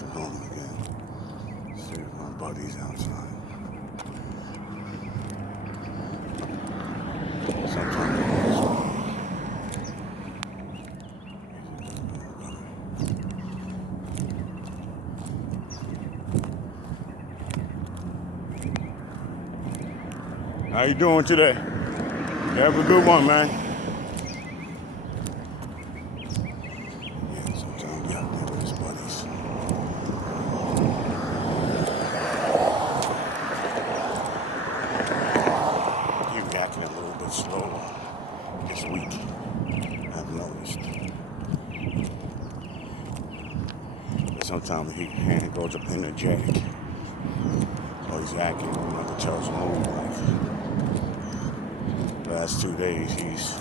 venture home again. See if my buddies outside. Sometimes how you doing today? You have a good one, man. Yeah, sometimes we out there with his buddies. He's reacting a little bit slower this week, I've noticed. But sometimes his hand goes up energetic. So he's acting, the tells move like. Last 2 days, he's.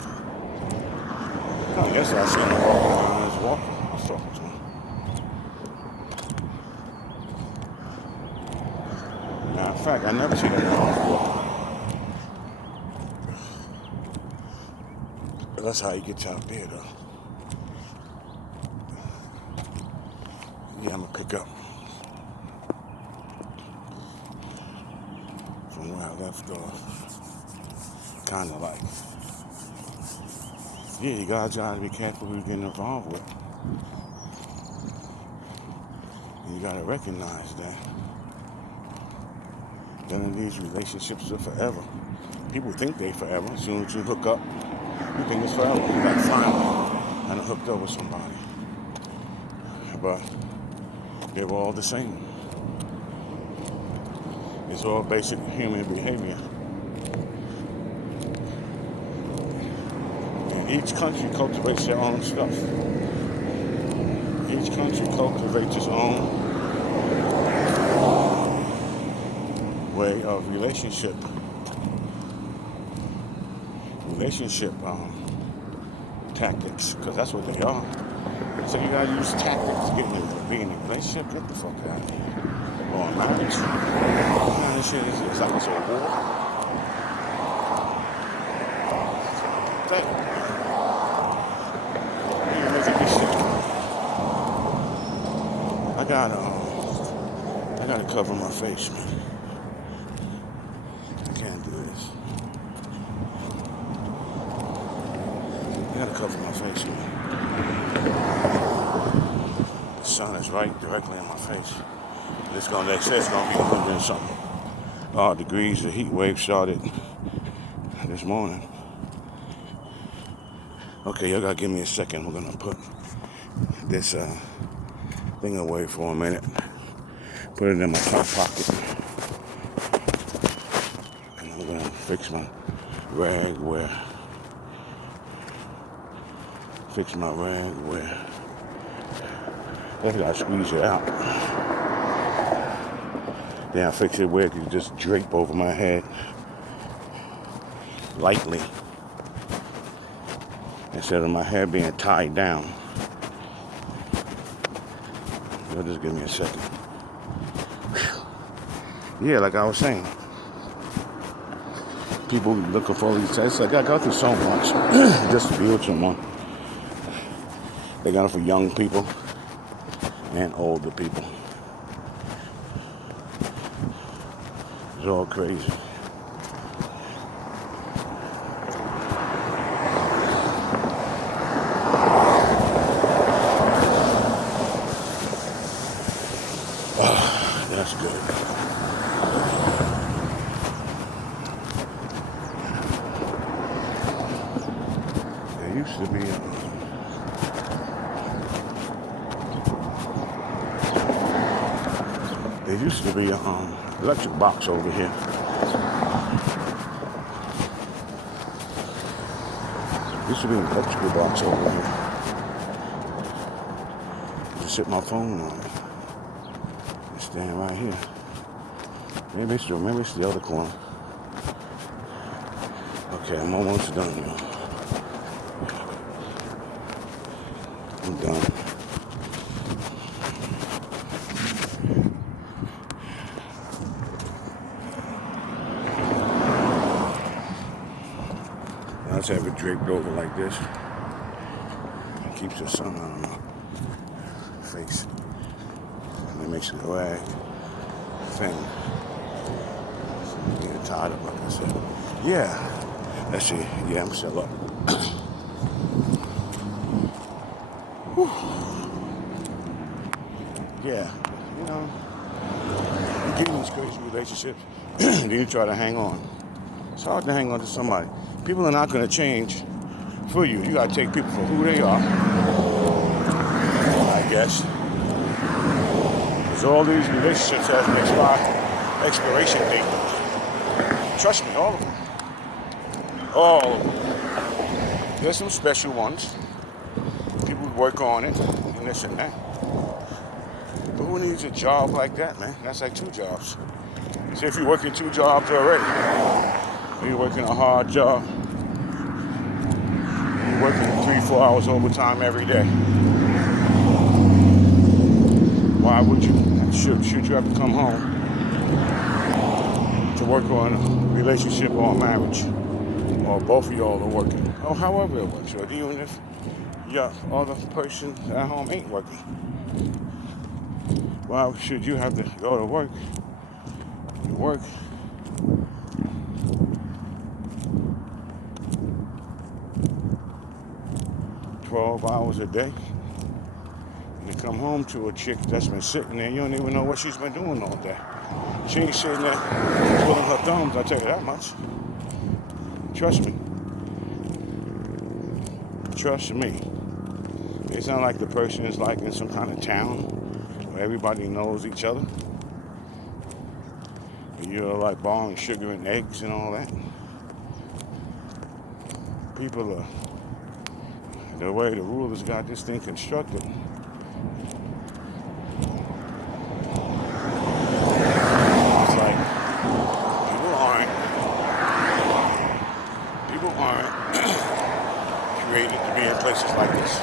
I guess I seen him walking around his walker. I was talking to him. Matter of fact, I never seen him walk. That's how he gets out there, though. Yeah, I'm gonna pick up from where I left off. Kind of like, yeah, you guys gotta be careful who you're getting involved with. And you gotta recognize that none of these relationships are forever. People think they're forever. As soon as you hook up, you think it's forever. You're like, finally, I done hooked up with somebody. But they're all the same. It's all basic human behavior. Each country cultivates their own stuff. Each country cultivates its own way of relationship tactics, because that's what they are. So you gotta use tactics to get in being in a relationship. Get the fuck out of here. Or a marriage. Man, this shit is like it's a war. Damn. I gotta cover my face, man. I can't do this. I gotta cover my face, man. The sun is right directly in my face. They say it's gonna be 100 and something degrees. The heat wave started this morning. Okay, y'all gotta give me a second. We're gonna put this thing away for a minute. Put it in my top pocket. And I'm gonna fix my rag where. I gotta squeeze it out. Then I fix it where it can just drape over my head lightly instead of my hair being tied down. You'll just give me a second. Yeah, like I was saying, people looking for these tests. Like I go through so much just to be with someone. They got it for young people and older people. It's all crazy. That's good. There used to be an electric box over here. Used to be an electrical box over here. Just sit my phone on it. It's staying right here. Maybe it's the other corner. Okay, I'm almost done, y'all. I'm done. I just have it draped over like this. It keeps the sun out of my face. It makes it away thing. I'm getting tired of, like I said. Yeah. Let's see. Yeah, I'm still up. Yeah. You know, you get in these crazy relationships, then you try to hang on. It's hard to hang on to somebody. People are not going to change for you. You got to take people for who they are, I guess. Because all these relationships have an expiration date. Trust me, all of them. All of them. There's some special ones. People work on it, and this and that. But who needs a job like that, man? That's like 2 jobs. See, if you're working 2 jobs already, you're working a hard job, you're working 3-4 hours overtime every day. Why would you? Should you have to come home to work on a relationship or a marriage, or both of y'all are working, or however it works, or even if your other person at home ain't working? Why should you have to go to work? 12 hours a day, and you come home to a chick that's been sitting there, you don't even know what she's been doing all day. She ain't sitting there twiddling her thumbs, I'll tell you that much. Trust me. Trust me. It's not like the person is like in some kind of town where everybody knows each other. You're like borrowing sugar and eggs and all that. People are, the way the rulers got this thing constructed, it's like people aren't created to be in places like this.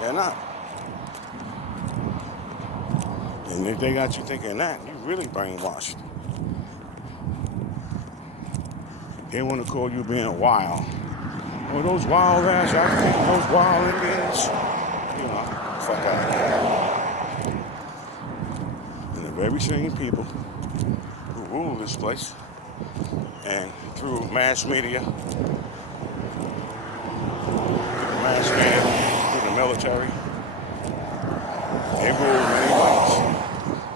They're not. And if they got you thinking that, you really brainwashed. They want to call you being wild. Oh, those wild ass Africans, those wild Indians. You know, fuck out of here. And the very same people who rule this place, and through mass media, through the military, they rule many ways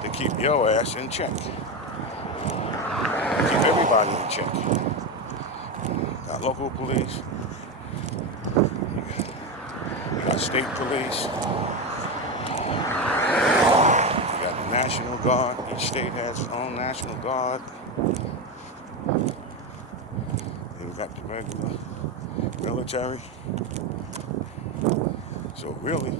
to keep your ass in check. Keep everybody in check. Got local police. You got state police. You got the National Guard. Each state has its own National Guard. And you got the regular military. So really,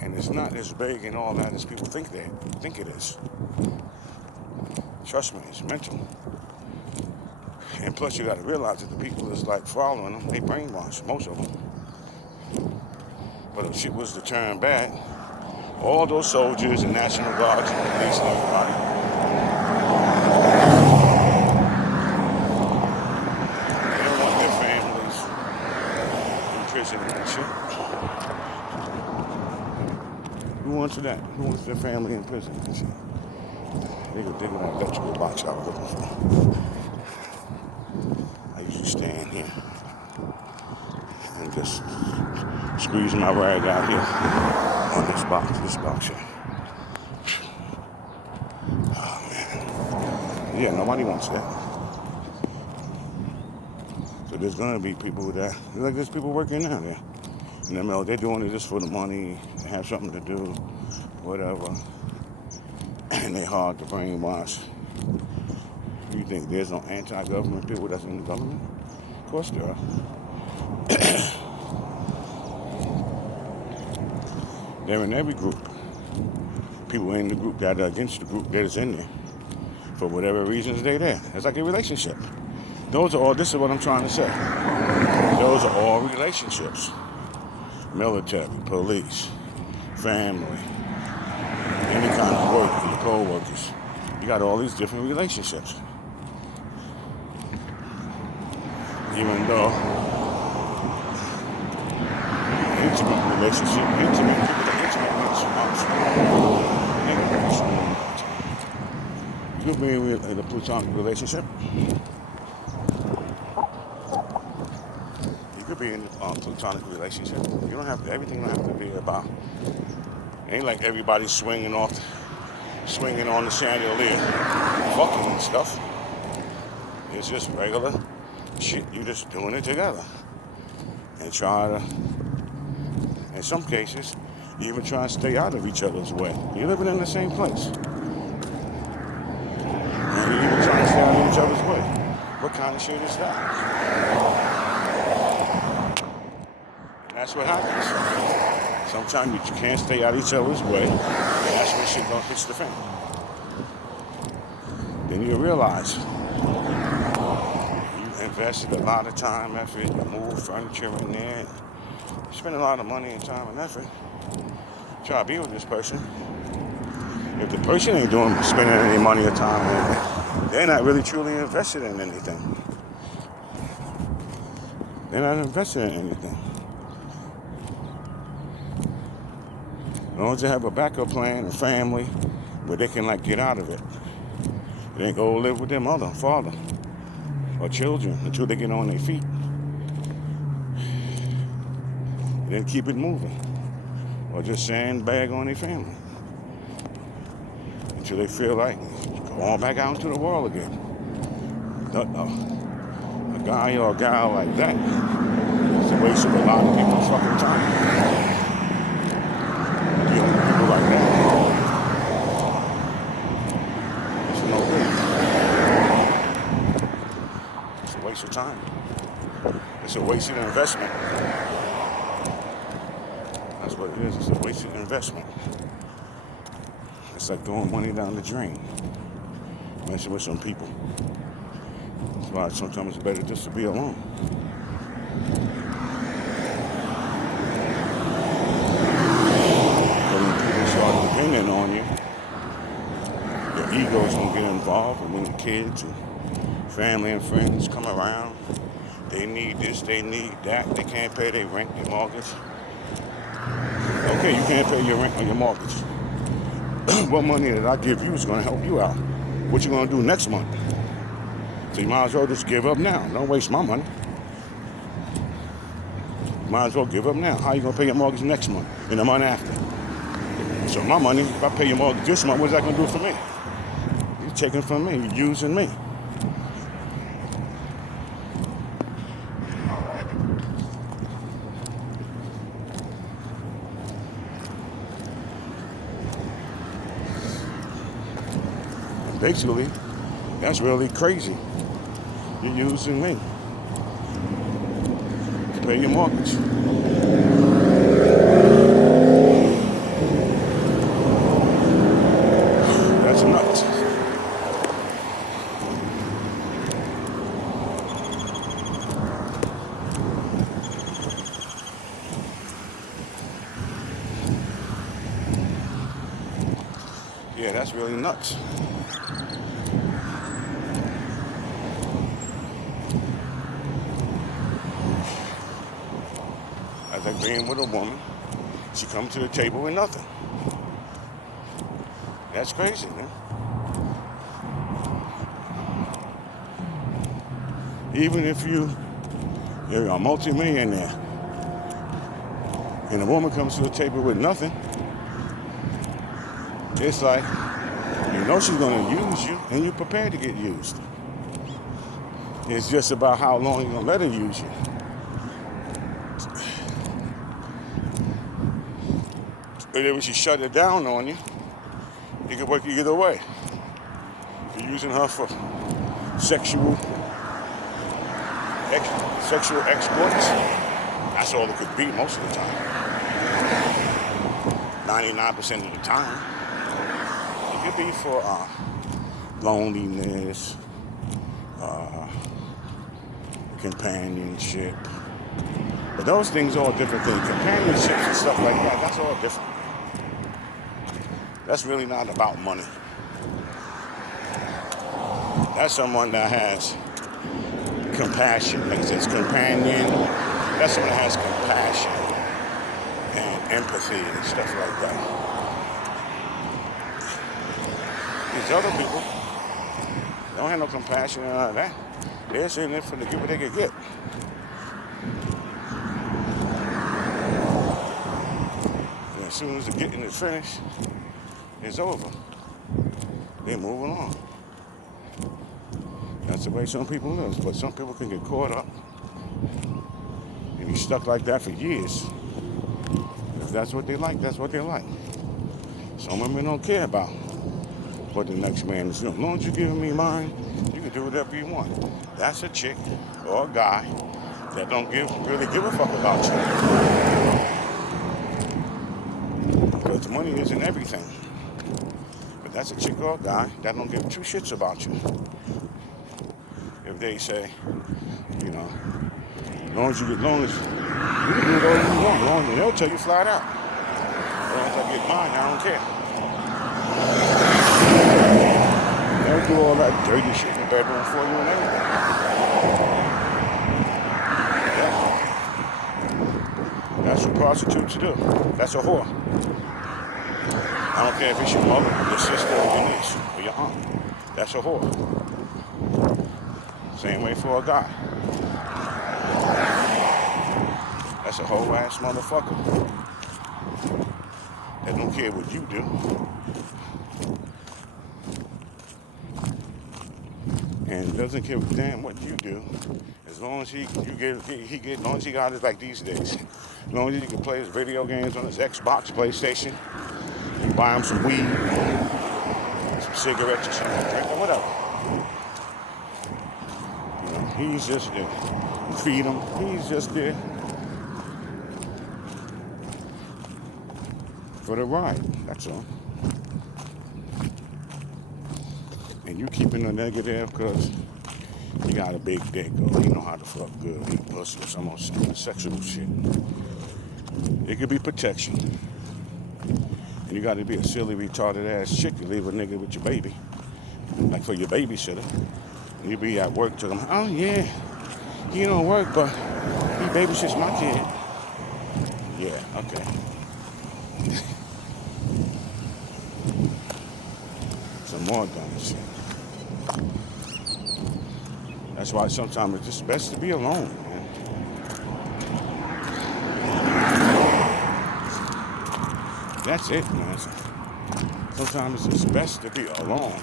and it's not as big and all that as people think it is. Trust me, it's mental. And plus, you got to realize that the people that's like following them, they brainwashed, most of them. But if shit was to turn bad, all those soldiers and National Guards and police and everybody, they don't want their families in prison and shit. Who wants that? Who wants their family in prison and shit? They're gonna electrical box I was looking for. I usually stand here and just squeeze my rag out here on this box here. Oh man. Yeah, nobody wants that. So there's gonna be people that, like there's people working now there. In the middle, they're doing it just for the money, have something to do, whatever. And they're hard to brainwash. You think there's no anti-government people that's in the government? Of course there are. They're in every group. People in the group that are against the group that is in there. For whatever reasons, they're there. It's like a relationship. This is what I'm trying to say. Those are all relationships. Military, police, family, any kind of work, your co-workers. You got all these different relationships. Even though intimate relationship, intimate, people that intimate means you could be in a platonic relationship. You could be in a platonic relationship. You don't have to, everything don't have to be about. It ain't like everybody swinging on the chandelier, fucking and stuff. It's just regular shit. You just doing it together and try to. In some cases, you even try to stay out of each other's way. You're living in the same place. And you're even trying to stay out of each other's way. What kind of shit is that? And that's what happens. Sometimes you can't stay out of each other's way. And that's when shit gonna hit the fan. Then you realize you invested a lot of time, effort, you moved furniture in there. You spend a lot of money and time and effort. Try to be with this person. If the person ain't spending any money or time, they're not really truly invested in anything. They're not invested in anything. As long as they have a backup plan, a family, where they can get out of it. They go live with their mother, father, or children until they get on their feet. And then keep it moving. Or just sandbag on their family. Until they feel like go on back out into the world again. A guy or a gal like that is a waste of a lot of people's fucking time. Dealing with people like that. It's no good. It's a waste of time. It's a wasted investment. That's what it is. It's a wasted investment. It's like throwing money down the drain. Messing with some people. That's why sometimes it's better just to be alone. But when people start depending on you, your ego's gonna get involved. And when the kids and family and friends come around, they need this, they need that. They can't pay their rent, their mortgage. Okay, you can't pay your rent or your mortgage. What money that I give you is going to help you out. What you going to do next month? So you might as well just give up now. Don't waste my money. You might as well give up now. How you going to pay your mortgage next month and the month after? So my money, if I pay your mortgage this month, what's that going to do for me? You're taking from me. You're using me. Basically, that's really crazy. You're using me to pay your mortgage. That's nuts. Yeah, that's really nuts. Like being with a woman, she comes to the table with nothing. That's crazy, man. Even if you're a multi-millionaire and a woman comes to the table with nothing, it's like, you know she's going to use you and you're prepared to get used. It's just about how long you're going to let her use you. But if she shut it down on you, it could work either way. If you're using her for sexual exploits, that's all it could be most of the time. 99% of the time. It could be for loneliness, companionship. But those things are all different things. Companionships and stuff like that, that's all different. That's really not about money. That's someone that has compassion. Like it says, companion. That's someone that has compassion. And empathy and stuff like that. These other people don't have no compassion and all that. They're just in it for to get what they can get. And as soon as the getting is finished, it's over. They're moving on. That's the way some people live. But some people can get caught up and be stuck like that for years. If that's what they like, that's what they like. Some women don't care about what the next man is doing. As long as you're giving me mine, you can do whatever you want. That's a chick or a guy that don't really give a fuck about you. Because money isn't everything. But that's a chick or a guy that don't give two shits about you. If they say, you know, as long as you can do whatever you want, they'll tell you flat out. As long as I get mine, I don't care. They'll do all that dirty shit in the bedroom for you and everything. Yeah. That's what prostitutes do. That's a whore. I don't care if it's your mother, your sister, or your niece, or your aunt. That's a whore. Same way for a guy. That's a whole ass motherfucker. They don't care what you do. And doesn't care damn what you do. As long as as long as he got it like these days. As long as he can play his video games on his Xbox, PlayStation, you buy him some weed, some cigarettes or something, drink or whatever. You know, he's just there. You feed him, he's just there for the ride, that's all. And you keeping the negative because you got a big dick or you know how to fuck good, eat pussy or some sexual shit. It could be protection. And you got to be a silly, retarded ass chick to leave a nigga with your baby. Like for your babysitter. And you be at work to them, oh yeah, he don't work, but he babysits my kid. Yeah, okay. Some more dumb shit. That's why sometimes it's just best to be alone, man. That's it, man. Sometimes it's just best to be alone.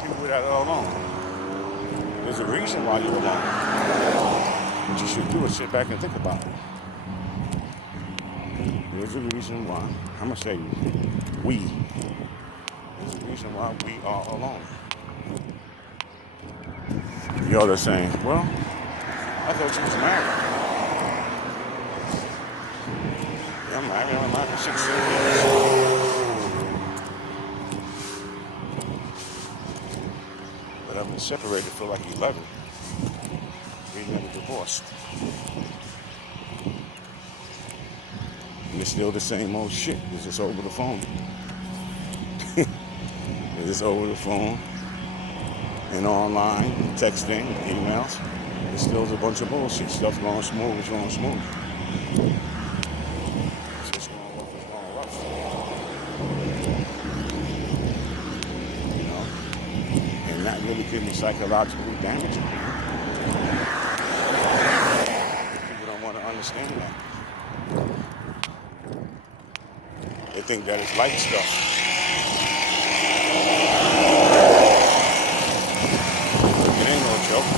People that are alone. There's a reason why you're alone. What you should do is sit back and think about it. There's a reason why. I'm going to say we. There's a reason why we are alone. Y'all are saying, well, I thought you was married. Yeah, I'm married. I'm married for 6 years. But I've been separated for like 11. We never divorced. And it's still the same old shit. It's just over the phone. It's just over the phone. And online, texting, emails. It's still a bunch of bullshit. Stuff going smooth, it's going smooth. It's just going rough, it's going rough. You know? And that really can be psychologically damaging. People don't want to understand that. They think that it's light stuff. It ain't no joke.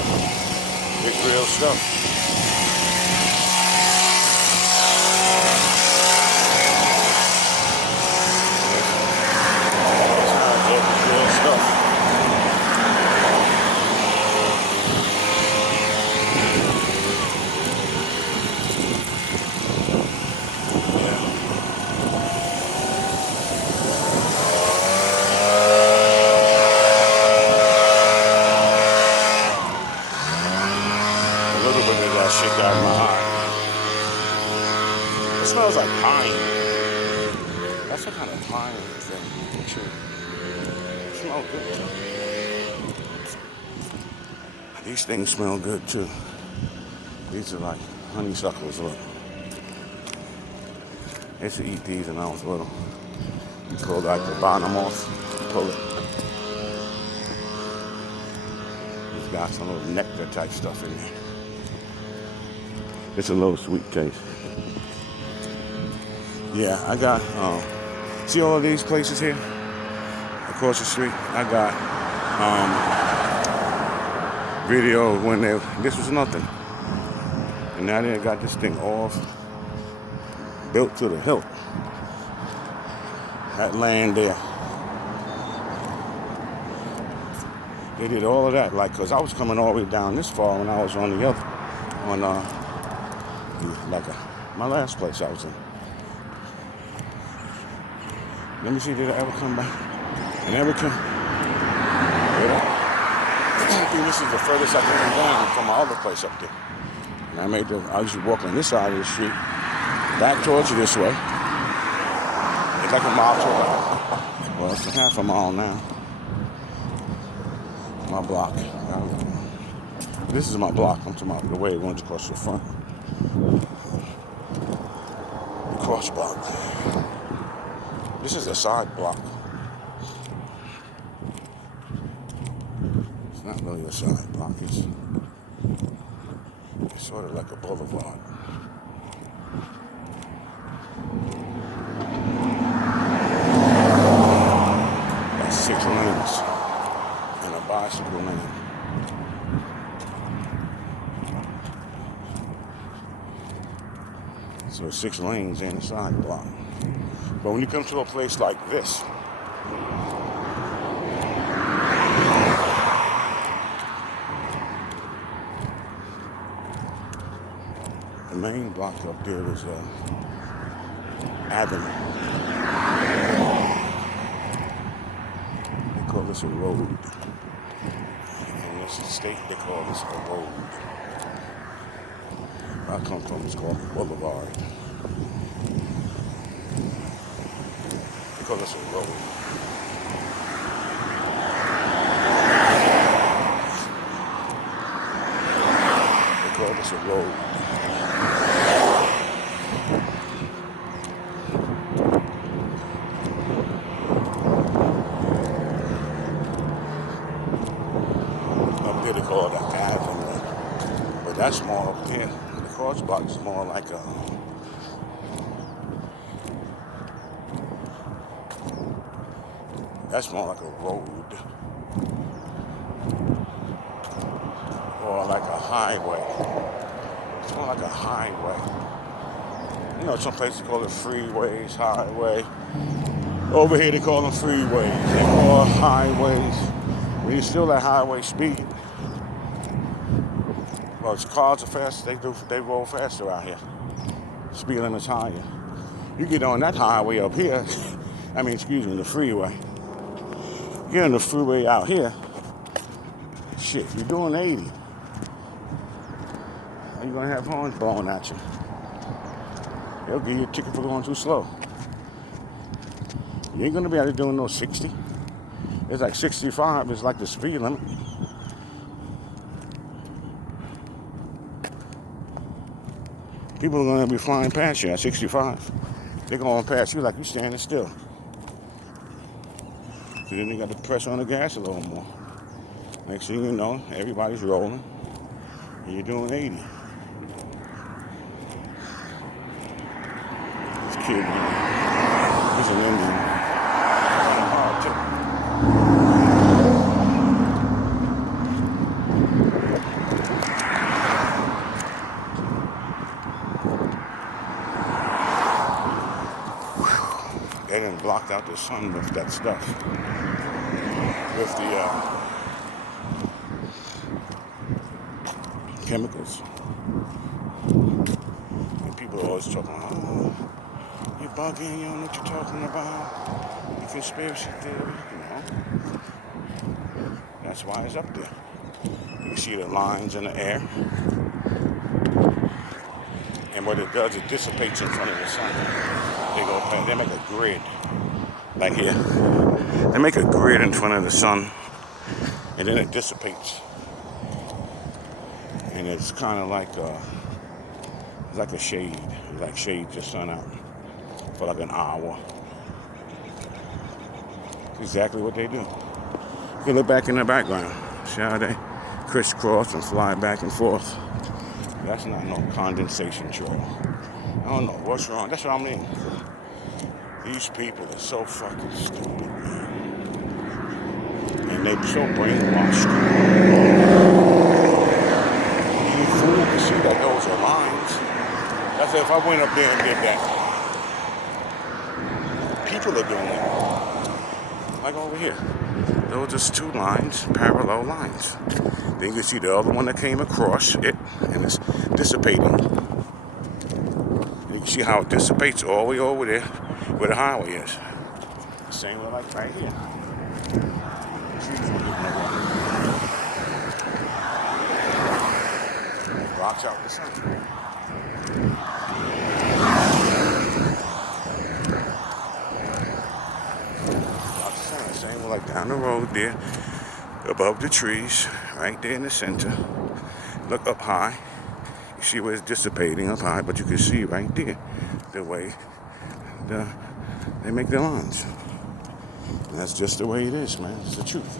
It's real stuff. It's not a joke, it's real stuff. Shit got in my eye. It smells like pine. That's what kind of pine thing. It smells good. These things smell good too. These are like honeysuckles. Look, I used to eat these when I was little. You pull like the bottom off, pull it. It's got some little nectar type stuff in there. It's a little sweet taste. Yeah, I got, see all of these places here across the street? I got video when this was nothing. And now they got this thing off, built to the hilt. That land there. They did all of that, like, cause I was coming all the way down this far when I was on the other, my last place I was in. Let me see, did I ever come back? I never came. I think this is the furthest I came down from my other place up there. And I used to walk on this side of the street, back towards you this way. It's like a mile to the, well, it's a half a mile now. My block. This is my block. I'm talking about the way it runs across the front. The cross block. This is a side block. It's not really a side block. It's sort of like a boulevard. That's 6 lanes and a bicycle lane. So 6 lanes and a side block. But when you come to a place like this, the main block up there is Avenue. They call this a road. In this state, they call this a road. Where I come from, it's called a boulevard. They call this a road. They call this a road. Up there they call it an avenue. But that's more up there. The cross block is more like a that's more like a road or like a highway. It's more like a highway. You know, some places call it freeways, highway. Over here they call them freeways. They call highways. When you're still at highway speed. Well, cars are fast. They roll faster out here. Speed limit's higher. You get on that highway up here. The freeway. You're on the freeway out here. Shit, you're doing 80. And you're gonna have horns blowing at you. They'll give you a ticket for going too slow. You ain't gonna be able to do no 60. It's like 65 is like the speed limit. People are gonna be flying past you at 65. They're going past you like you're standing still. So then you got to press on the gas a little more. Next thing you know, everybody's rolling and you're doing 80. This kid, he's an Indian. Hard too. They done blocked out the sun with that stuff. With the chemicals. And people are always talking, oh, you're bugging, you don't know what you're talking about. The conspiracy theory, That's why it's up there. You see the lines in the air. And what it does, it dissipates in front of the sun. They make a grid, like here. They make a grid in front of the sun, and then it dissipates. and it's kind of like it's like a shade. It's like shade the sun out for like an hour. It's exactly what they do. You can look back in the background. See how they crisscross and fly back and forth. That's not no condensation trail. I don't know what's wrong. That's what I mean. These people are so fucking stupid, man. And they're so brainwashed. You fool to see that those are lines. That's if I went up there and did that. People are doing it. Like over here. Those are just two lines, parallel lines. Then you can see the other one that came across it, and it's dissipating. And you can see how it dissipates all the way over there where the highway is. The same way like right here. Blocks out the sun. Same way like down the road there, above the trees, right there in the center. Look up high. You see where it's dissipating up high, but you can see right there the way they make their lines. And that's just the way it is, man. It's the truth.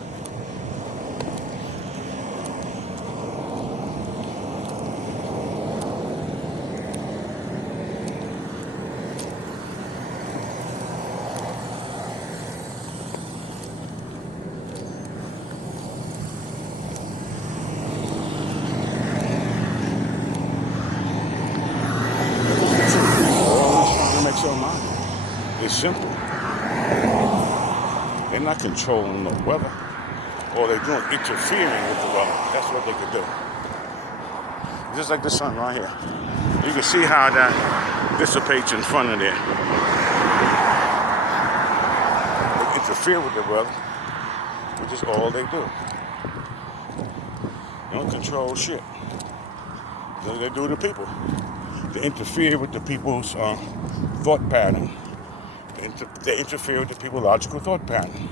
It's simple. They're not controlling the weather. All they're doing is interfering with the weather. That's what they could do. Just like the sun right here. You can see how that dissipates in front of there. They interfere with the weather, which is all they do. They don't control shit. They do to people. They interfere with the people's thought pattern. They interfere with the people's logical thought pattern.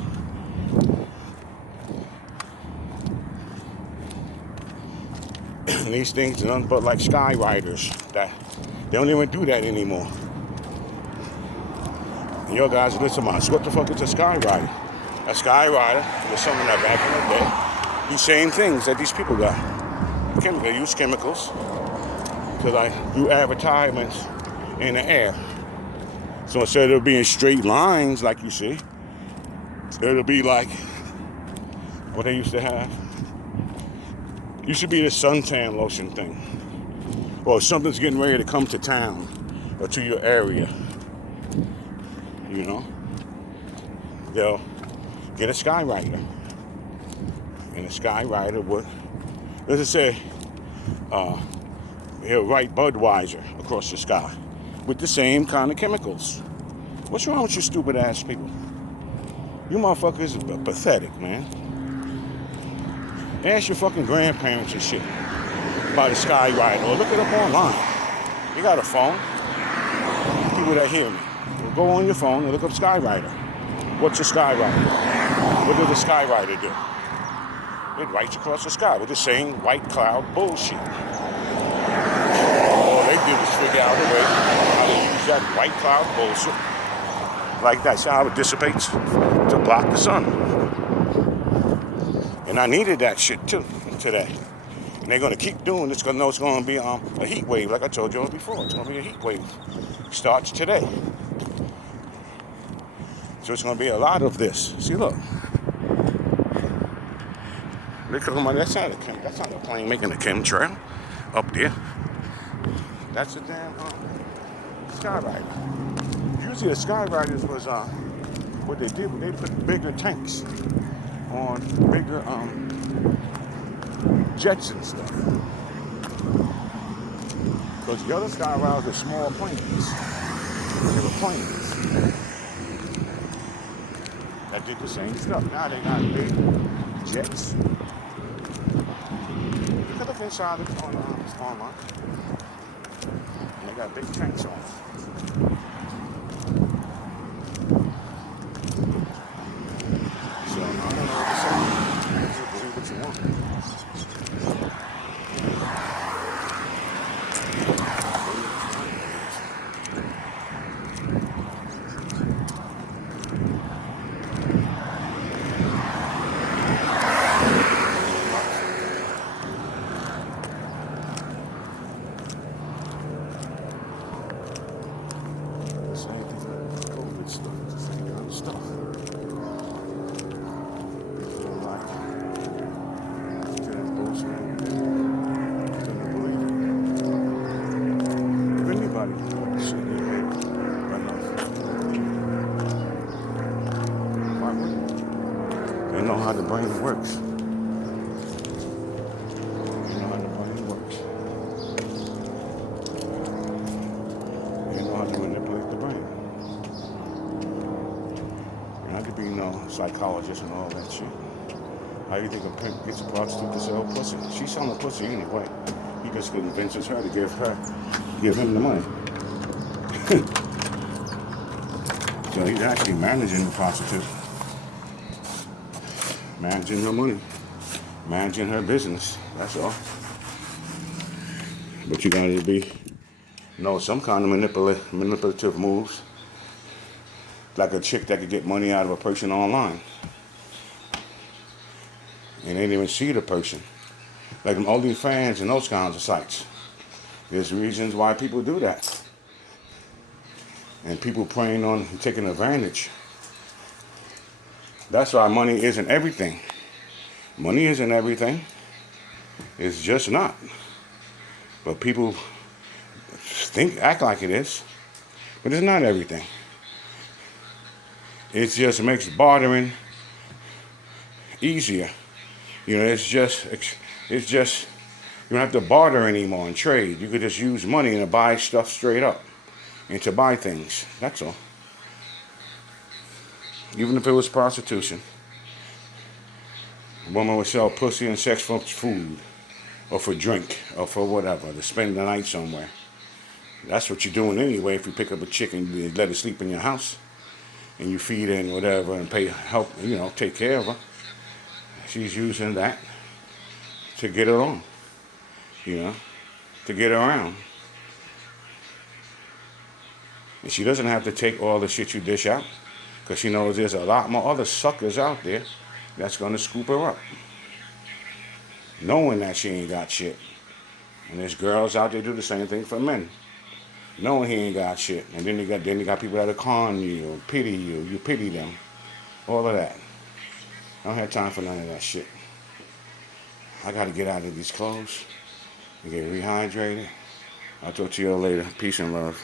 And these things are nothing but like sky riders. That they don't even do that anymore. And your guys listen to us. What the fuck is a sky rider? A sky rider was someone that back in the day do same things that these people got. They use chemicals to like do advertisements in the air. So instead of being straight lines like you see, it'll be like what they used to have. Used to be the suntan lotion thing. Or if something's getting ready to come to town or to your area, you know, they'll get a sky rider. And a sky rider would, let's just say, he'll write Budweiser across the sky with the same kind of chemicals. What's wrong with you stupid ass people? You motherfuckers are pathetic, man. Ask your fucking grandparents and shit about a sky rider, or look it up online. You got a phone. People that hear me, go on your phone and look up sky rider. What's a sky rider? What does a sky rider do? It writes across the sky with the same white cloud bullshit. All they did was figure out a way how to use that white cloud bullshit like that. See how it dissipates to block the sun. And I needed that shit too today. And they're going to keep doing this because I know it's going to be a heat wave, like I told you before. It's going to be a heat wave. Starts today. So it's going to be a lot of this. See, look. That's not a plane making a chemtrail up there. That's a damn sky rider. Usually the sky riders was what they did. They put bigger tanks on bigger jets and stuff. Because the other sky riders are small planes. They were planes that did the same stuff. Now they got big jets. You can look inside it online. And they got big tanks on it. So I don't know what to say. Just believe what you want. body. Shit, yeah. But no. Why wouldn't you? They know how the brain works. They know how the brain works. They know how to manipulate the brain. You have to be no psychologist and all that shit. How you think a pimp gets a prostitute to sell pussy? She's selling pussy anyway. He just convinces her to give him the money. So he's actually managing the prostitute, managing her money, managing her business. That's all. But you gotta know some kind of manipulative moves, like a chick that could get money out of a person online, and they didn't even see the person. Like them OnlyFans and those kinds of sites. There's reasons why people do that. And people preying on and taking advantage. That's why money isn't everything. Money isn't everything. It's just not. But people act like it is. But it's not everything. It just makes bartering easier. You know, it's just you don't have to barter anymore and trade. You could just use money and buy stuff straight up and to buy things. That's all. Even if it was prostitution, a woman would sell pussy and sex for food or for drink or for whatever, to spend the night somewhere. That's what you're doing anyway if you pick up a chick and you let her sleep in your house and you feed her and whatever and help, take care of her. She's using that to get her on, to get her around. And she doesn't have to take all the shit you dish out, because she knows there's a lot more other suckers out there that's going to scoop her up, knowing that she ain't got shit. And there's girls out there do the same thing for men, knowing he ain't got shit. And then you got people that are con you, or pity you, you pity them, all of that. I don't have time for none of that shit. I got to get out of these clothes and get rehydrated. I'll talk to you all later. Peace and love.